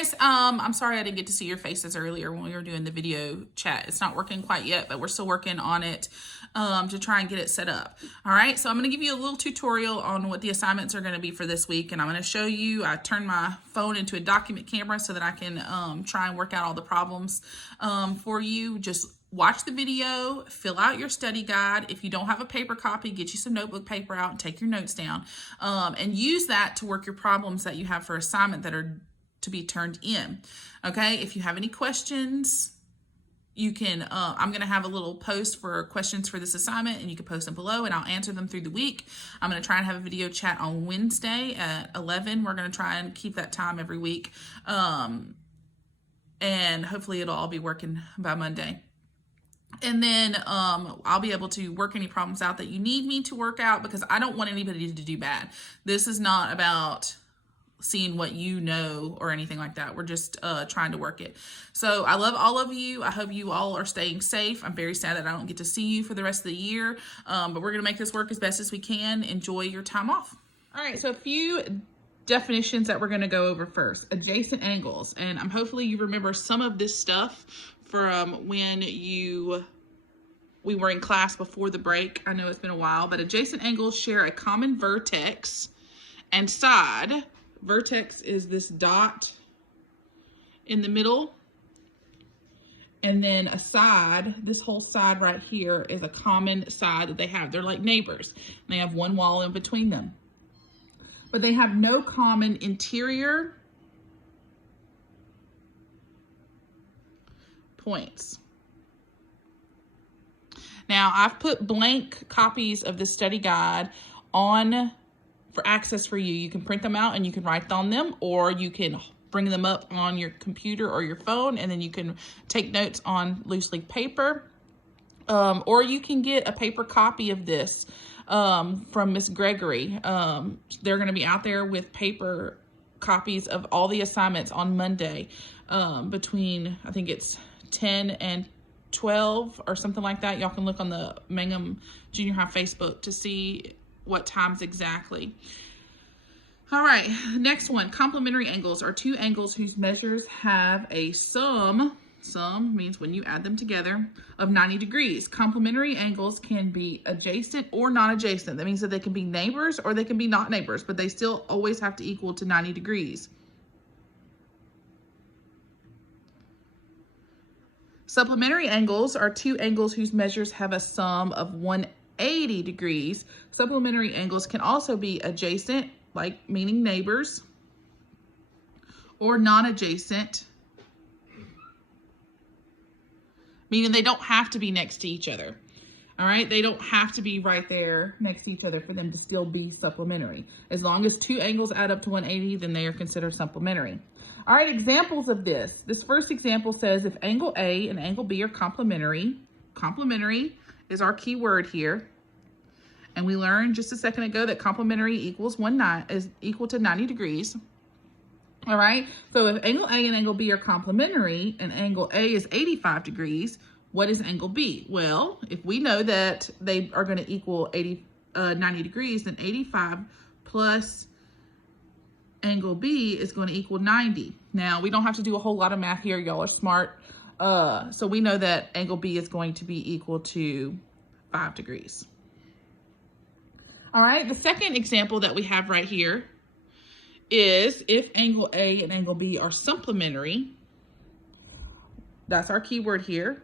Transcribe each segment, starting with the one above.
guys. I'm sorry I didn't get to see your faces earlier when we were doing the video chat. It's not working quite yet, but we're still working on it to try and get it set up. All right, so I'm going to give you a little tutorial on what the assignments are going to be for this week, and I'm going to show you. I turned my phone into a document camera so that I can try and work out all the problems for you. Just watch the video, fill out your study guide. If you don't have a paper copy, get you some notebook paper out and take your notes down, and use that to work your problems that you have for assignment that are to be turned in. Okay, if you have any questions, you can, I'm going to have a little post for questions for this assignment, and you can post them below and I'll answer them through the week. I'm going to try and have a video chat on Wednesday at 11. We're going to try and keep that time every week. And hopefully it'll all be working by Monday. And then I'll be able to work any problems out that you need me to work out, because I don't want anybody to do bad. This is not about seeing what you know or anything like that. We're just trying to work it. So I love all of you. I hope you all are staying safe. I'm very sad that I don't get to see you for the rest of the year, but we're going to make this work as best as we can. Enjoy your time off. All right, so a few definitions that we're going to go over first. Adjacent angles, and hopefully you remember some of this stuff from when we were in class before the break. I know it's been a while, but adjacent angles share a common vertex and side. Vertex is this dot in the middle, and then a side, this whole side right here is a common side that they have. They're like neighbors. They have one wall in between them, but they have no common interior points. Now, I've put blank copies of the study guide on for access for you. You can print them out and you can write on them, or you can bring them up on your computer or your phone, and then you can take notes on loose leaf paper. Or you can get a paper copy of this from Miss Gregory. They're going to be out there with paper copies of all the assignments on Monday between, I think it's 10 and 12 or something like that. Y'all can look on the Mangum Junior High Facebook to see what times exactly. All right, next one. Complementary angles are two angles whose measures have a sum means when you add them together, of 90 degrees. Complementary angles can be adjacent or non-adjacent. That means that they can be neighbors or they can be not neighbors, but they still always have to equal to 90 degrees. Supplementary angles are two angles whose measures have a sum of 180 degrees. Supplementary angles can also be adjacent, like meaning neighbors, or non-adjacent, meaning they don't have to be next to each other. All right, they don't have to be right there next to each other for them to still be supplementary. As long as two angles add up to 180, then they are considered supplementary. All right, examples of this. This first example says if angle A and angle B are complementary, complementary is our key word here. And we learned just a second ago that complementary is equal to 90 degrees. All right, so if angle A and angle B are complementary and angle A is 85 degrees, what is angle B? Well, if we know that they are going to equal 90 degrees, then 85 plus angle B is going to equal 90. Now, we don't have to do a whole lot of math here. Y'all are smart. So we know that angle B is going to be equal to 5 degrees. All right, the second example that we have right here is if angle A and angle B are supplementary. That's our key word here.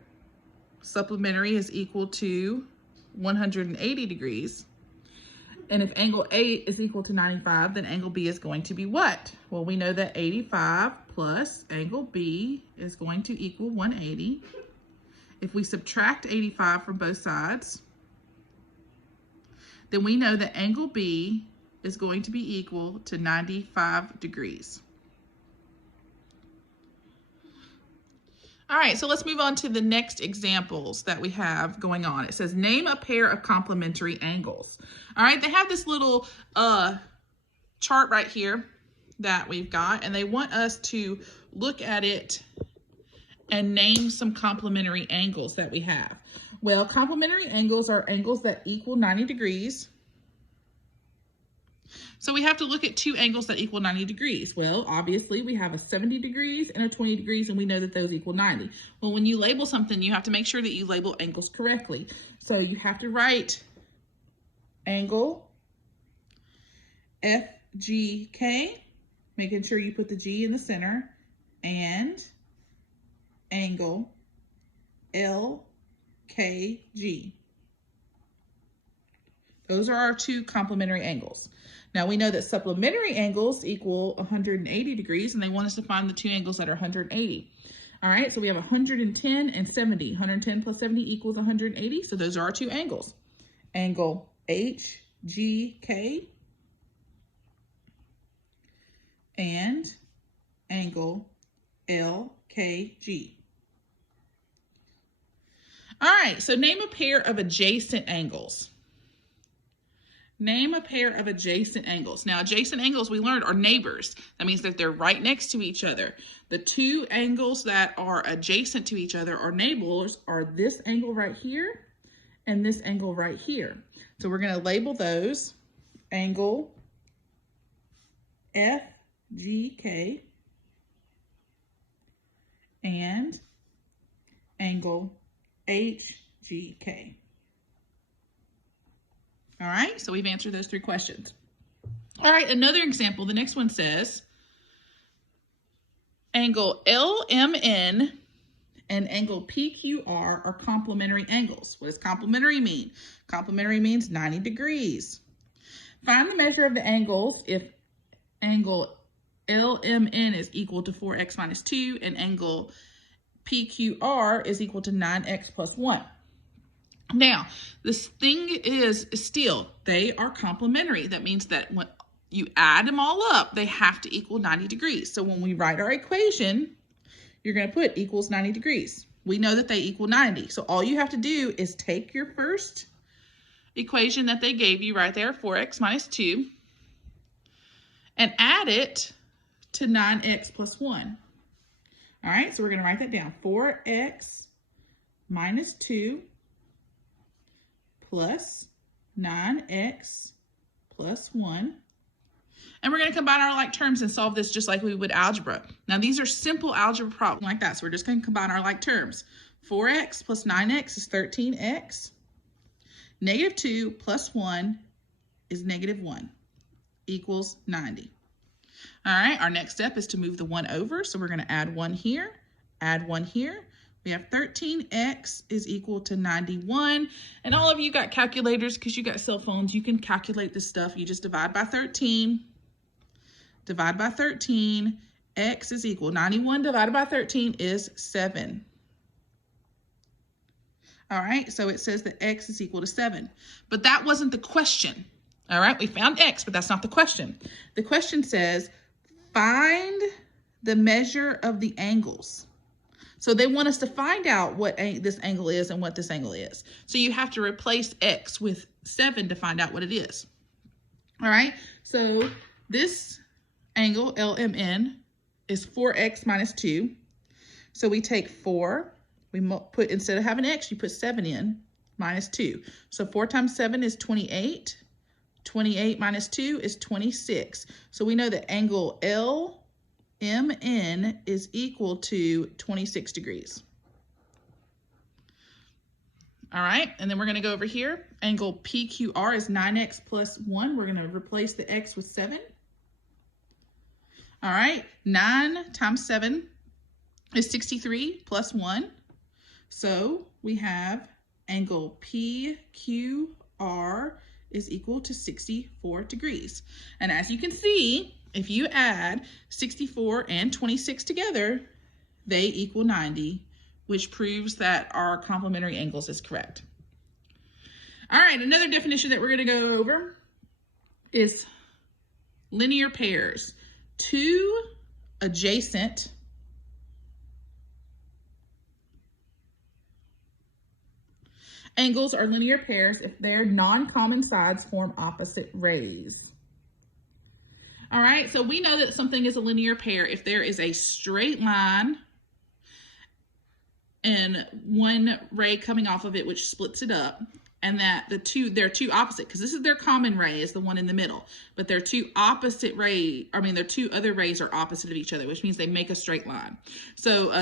Supplementary is equal to 180 degrees. And if angle A is equal to 95, then angle B is going to be what? Well, we know that 85 plus angle B is going to equal 180. If we subtract 85 from both sides, then we know that angle B is going to be equal to 95 degrees. All right, so let's move on to the next examples that we have going on. It says, name a pair of complementary angles. All right, they have this little chart right here that we've got, and they want us to look at it and name some complementary angles that we have. Well, complementary angles are angles that equal 90 degrees. So we have to look at two angles that equal 90 degrees. Well, obviously we have a 70 degrees and a 20 degrees, and we know that those equal 90. Well, when you label something, you have to make sure that you label angles correctly. So you have to write angle FGK, making sure you put the G in the center, and angle LKG. Those are our two complementary angles. Now we know that supplementary angles equal 180 degrees, and they want us to find the two angles that are 180. All right, so we have 110 and 70. 110 plus 70 equals 180, so those are our two angles. Angle HGK and angle LKG. All right, so name a pair of adjacent angles. Name a pair of adjacent angles. Now, adjacent angles we learned are neighbors. That means that they're right next to each other. The two angles that are adjacent to each other or neighbors are this angle right here and this angle right here. So we're going to label those angle FGK and angle HGK. All right, so we've answered those three questions. All right, another example. The next one says angle LMN and angle PQR are complementary angles. What does complementary mean? Complementary means 90 degrees. Find the measure of the angles if angle LMN is equal to 4x minus 2 and angle PQR is equal to 9x plus 1. Now, this thing is still, they are complementary. That means that when you add them all up, they have to equal 90 degrees. So when we write our equation, you're going to put equals 90 degrees. We know that they equal 90. So all you have to do is take your first equation that they gave you right there, 4x minus 2, and add it to 9x plus 1. All right, so we're going to write that down. 4x minus 2 plus 9x plus 1. And we're going to combine our like terms and solve this just like we would algebra. Now, these are simple algebra problems like that, so we're just going to combine our like terms. 4x plus 9x is 13x. Negative 2 plus 1 is negative 1 equals 90. All right, our next step is to move the 1 over, so we're going to add 1 here, add 1 here. We have 13x is equal to 91. And all of you got calculators because you got cell phones. You can calculate this stuff. You just divide by 13. Divide by 13. X is equal. 91 divided by 13 is 7. All right, so it says that x is equal to 7. But that wasn't the question. All right, we found x, but that's not the question. The question says, find the measure of the angles. So they want us to find out what this angle is and what this angle is. So you have to replace x with 7 to find out what it is. All right, so this angle, LMN, is 4x minus 2. So we take 4, we put, instead of having x, you put 7 in, minus 2. So 4 times 7 is 28. 28 minus 2 is 26. So we know that angle LMN is equal to 26 degrees. All right, and then we're going to go over here. Angle PQR is 9x plus 1. We're going to replace the x with 7. All right, 9 times 7 is 63 plus 1. So we have angle PQR is equal to 64 degrees. And as you can see, if you add 64 and 26 together, they equal 90, which proves that our complementary angles is correct. All right, another definition that we're going to go over is linear pairs. Two adjacent angles are linear pairs if their non-common sides form opposite rays. All right, so we know that something is a linear pair if there is a straight line and one ray coming off of it which splits it up, and that they're two opposite, because this is their common ray is the one in the middle, but they're two opposite ray, their two other rays are opposite of each other, which means they make a straight line. So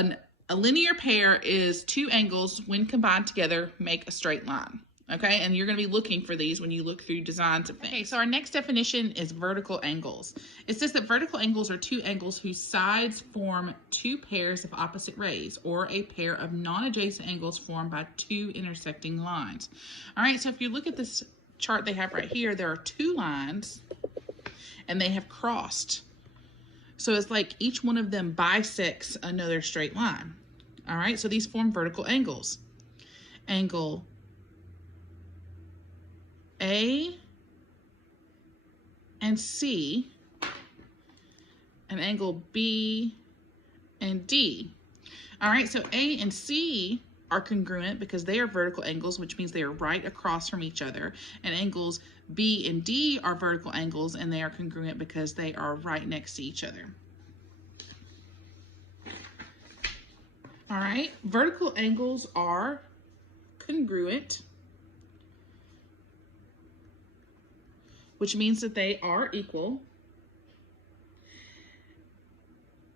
a linear pair is two angles when combined together make a straight line. Okay, and you're going to be looking for these when you look through designs of things. Okay, so our next definition is vertical angles. It says that vertical angles are two angles whose sides form two pairs of opposite rays, or a pair of non-adjacent angles formed by two intersecting lines. All right, so if you look at this chart they have right here, there are two lines, and they have crossed. So it's like each one of them bisects another straight line. All right, so these form vertical angles. Angle A and C, and angle B and D. All right, so A and C are congruent because they are vertical angles, which means they are right across from each other. And angles B and D are vertical angles, and they are congruent because they are right next to each other. All right, vertical angles are congruent, which means that they are equal.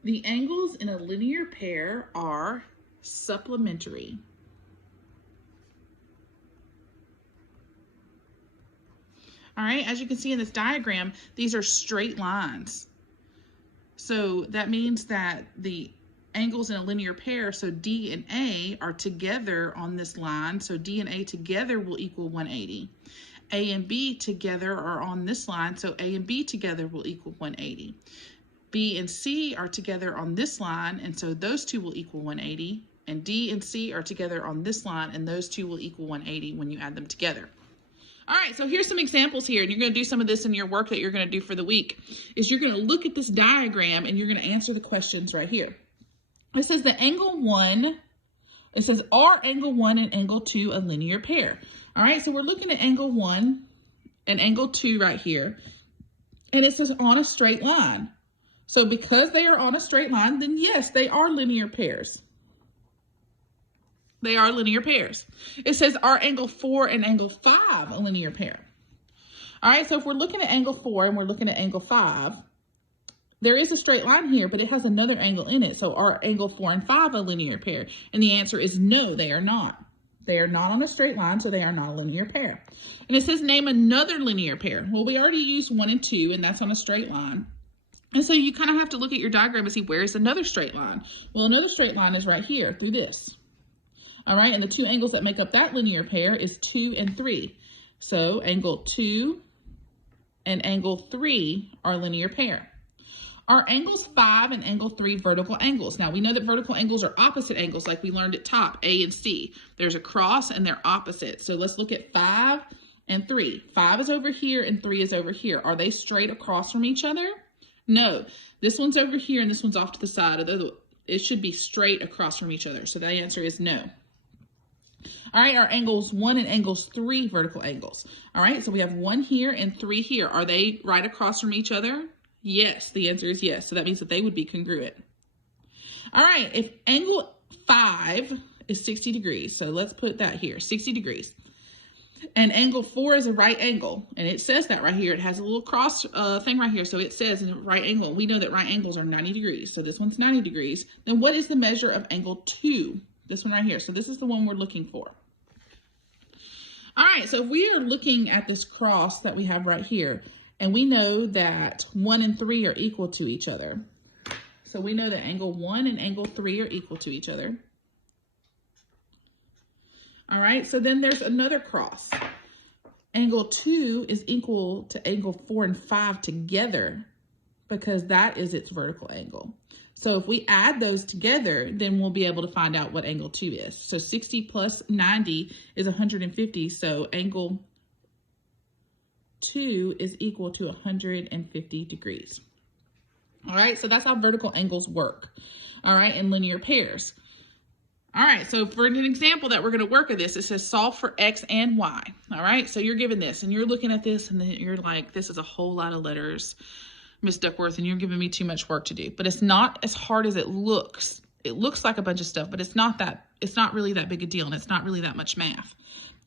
The angles in a linear pair are supplementary. All right, as you can see in this diagram, these are straight lines. So that means that the angles in a linear pair, so D and A, are together on this line. So D and A together will equal 180. A and B together are on this line, so A and B together will equal 180. B and C are together on this line, and so those two will equal 180. And D and C are together on this line, and those two will equal 180 when you add them together. All right, so here's some examples here, and you're going to do some of this in your work that you're going to do for the week, is you're going to look at this diagram, and you're going to answer the questions right here. It says the angle 1, it says, are angle 1 and angle 2 a linear pair? All right, so we're looking at angle 1 and angle 2 right here, and it says on a straight line. So because they are on a straight line, then yes, they are linear pairs. They are linear pairs. It says, are angle 4 and angle 5 a linear pair? All right, so if we're looking at angle 4 and we're looking at angle 5, there is a straight line here, but it has another angle in it. So are angle 4 and 5 a linear pair? And the answer is no, they are not. They are not on a straight line, so they are not a linear pair. And it says name another linear pair. Well, we already used 1 and 2, and that's on a straight line. And so you kind of have to look at your diagram and see where is another straight line. Well, another straight line is right here through this. All right, and the two angles that make up that linear pair is 2 and 3. So angle 2 and angle 3 are a linear pair. Are angles 5 and angle 3 vertical angles? Now, we know that vertical angles are opposite angles like we learned at top, A and C. There's a cross and they're opposite. So let's look at 5 and 3. 5 is over here and 3 is over here. Are they straight across from each other? No. This one's over here and this one's off to the side. It should be straight across from each other. So the answer is no. All right, are angles 1 and angles 3 vertical angles? All right, so we have 1 here and 3 here. Are they right across from each other? Yes, the answer is yes. So that means that they would be congruent. All right, if angle 5 is 60 degrees, so let's put that here, 60 degrees. And angle 4 is a right angle, and it says that right here. It has a little cross thing right here, so it says in a right angle. We know that right angles are 90 degrees, so this one's 90 degrees. Then what is the measure of angle 2? This one right here. So this is the one we're looking for. All right, so if we are looking at this cross that we have right here, and we know that 1 and 3 are equal to each other. So we know that angle 1 and angle 3 are equal to each other. All right, so then there's another cross. Angle 2 is equal to angle 4 and 5 together because that is its vertical angle. So if we add those together, then we'll be able to find out what angle 2 is. So 60 plus 90 is 150. So angle 2 is equal to 150 degrees. All right, so that's how vertical angles work. All right, in linear pairs. All right, so for an example that we're going to work with this, it says solve for X and Y. All right, so you're given this and you're looking at this and then you're like, this is a whole lot of letters, Miss Duckworth, and you're giving me too much work to do. But it's not as hard as it looks. It looks like a bunch of stuff, but it's not really that big a deal, and it's not really that much math.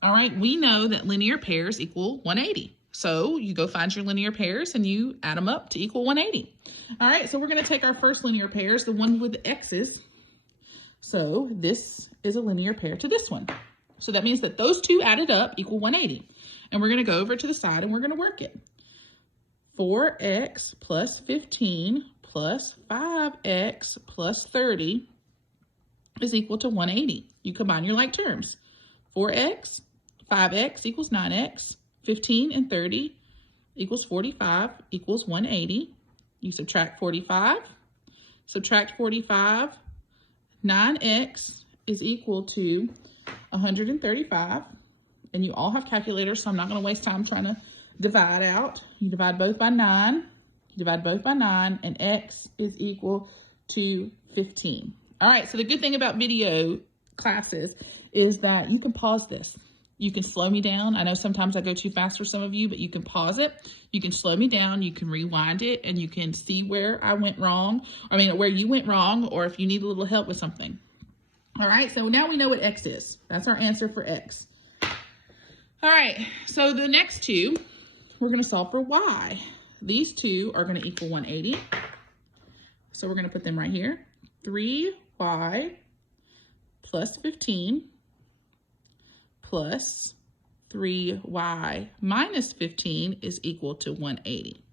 All right, we know that linear pairs equal 180. So you go find your linear pairs and you add them up to equal 180. All right, so we're going to take our first linear pairs, the one with the x's. So this is a linear pair to this one. So that means that those two added up equal 180. And we're going to go over to the side and we're going to work it. 4x plus 15 plus 5x plus 30 is equal to 180. You combine your like terms. 4x, 5x equals 9x, 15 and 30 equals 45 equals 180. You subtract 45, 9x is equal to 135. And you all have calculators, so I'm not going to waste time trying to divide out. You divide both by 9, and x is equal to 15. All right, so the good thing about video classes is that you can pause this. You can slow me down. I know sometimes I go too fast for some of you, but you can pause it. You can slow me down. You can rewind it, and you can see where I went wrong. Where you went wrong, or if you need a little help with something. All right, so now we know what x is. That's our answer for x. All right, so the next two, we're going to solve for y. These two are going to equal 180. So we're going to put them right here. 3y plus 15 plus 3y minus 15 is equal to 180.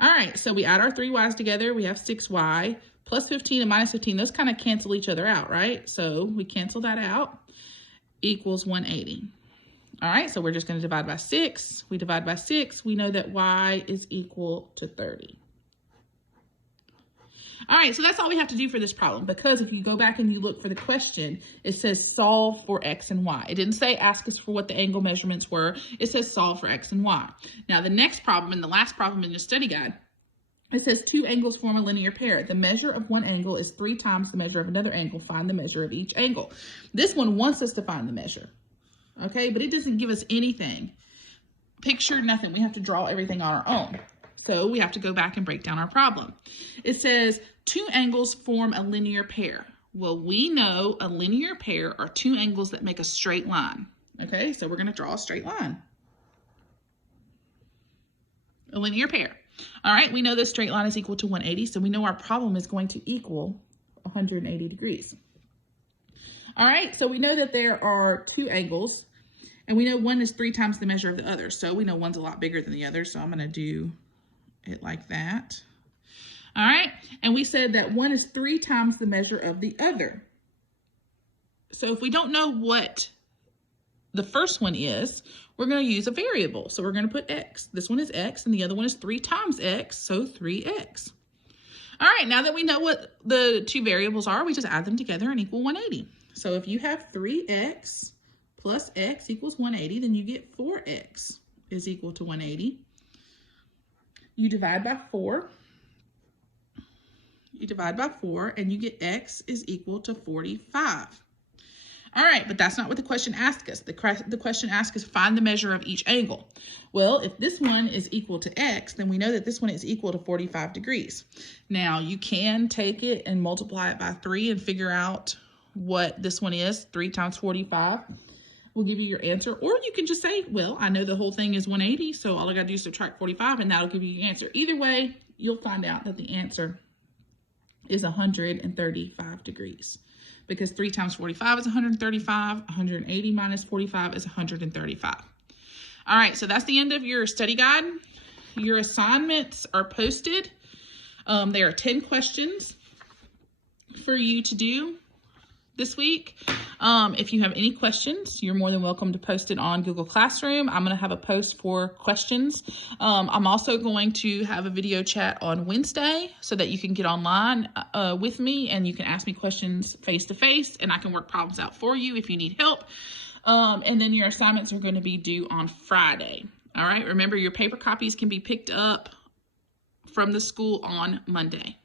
All right, so we add our 3 y's together. We have 6y plus 15 and minus 15. Those kind of cancel each other out, right? So we cancel that out, equals 180. All right, so we're just going to divide by 6. We divide by 6. We know that y is equal to 30. All right, so that's all we have to do for this problem, because if you go back and you look for the question, it says solve for x and y. It didn't say ask us for what the angle measurements were. It says solve for x and y. Now, the next problem and the last problem in the study guide, it says two angles form a linear pair. The measure of one angle is 3 times the measure of another angle. Find the measure of each angle. This one wants us to find the measure, okay? But it doesn't give us anything. Picture, nothing. We have to draw everything on our own. So we have to go back and break down our problem. It says two angles form a linear pair. Well, we know a linear pair are two angles that make a straight line. Okay, so we're going to draw a straight line. A linear pair. All right, we know this straight line is equal to 180, so we know our problem is going to equal 180 degrees. All right, so we know that there are two angles, and we know one is 3 times the measure of the other. So we know one's a lot bigger than the other, so I'm going to do it like that. All right, and we said that one is 3 times the measure of the other. So if we don't know what the first one is, we're going to use a variable. So we're going to put x. This one is x, and the other one is 3 times x, so 3x. All right, now that we know what the two variables are, we just add them together and equal 180. So if you have 3x plus x equals 180, then you get 4x is equal to 180. You divide by 4. You divide by 4, and you get x is equal to 45. All right, but that's not what the question asked us. The question asked us find the measure of each angle. Well, if this one is equal to x, then we know that this one is equal to 45 degrees. Now, you can take it and multiply it by 3 and figure out what this one is. 3 times 45 will give you your answer. Or you can just say, well, I know the whole thing is 180, so all I got to do is subtract 45, and that'll give you your answer. Either way, you'll find out that the answer is 135 degrees. Because 3 times 45 is 135. 180 minus 45 is 135. All right, so that's the end of your study guide. Your assignments are posted. There are 10 questions for you to do this week. If you have any questions, you're more than welcome to post it on Google Classroom. I'm going to have a post for questions. I'm also going to have a video chat on Wednesday so that you can get online with me and you can ask me questions face to face, and I can work problems out for you if you need help. And then your assignments are going to be due on Friday. All right, remember your paper copies can be picked up from the school on Monday.